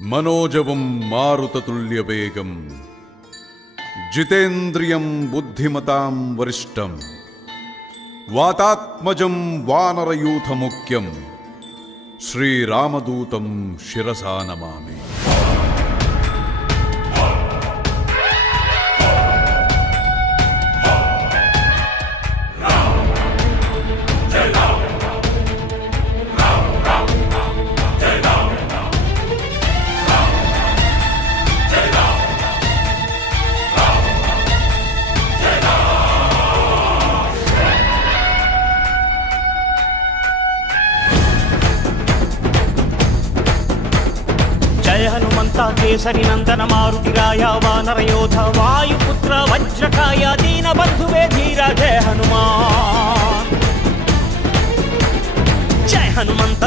మనోజవం మారుతతుల్యవేగం జితేంద్రియం బుద్ధిమతాం వరిష్టం వాతాత్మజం వానరయూథముఖ్యం శ్రీరామదూతం శిరసా నమామి. జయ హనుమంత కేసరి నందన మారుతిరాయ వానరయోధ వాయుపుత్ర వజ్రకాయ దీన బంధువే ధీర జయ హనుమాన్. జయ హనుమంత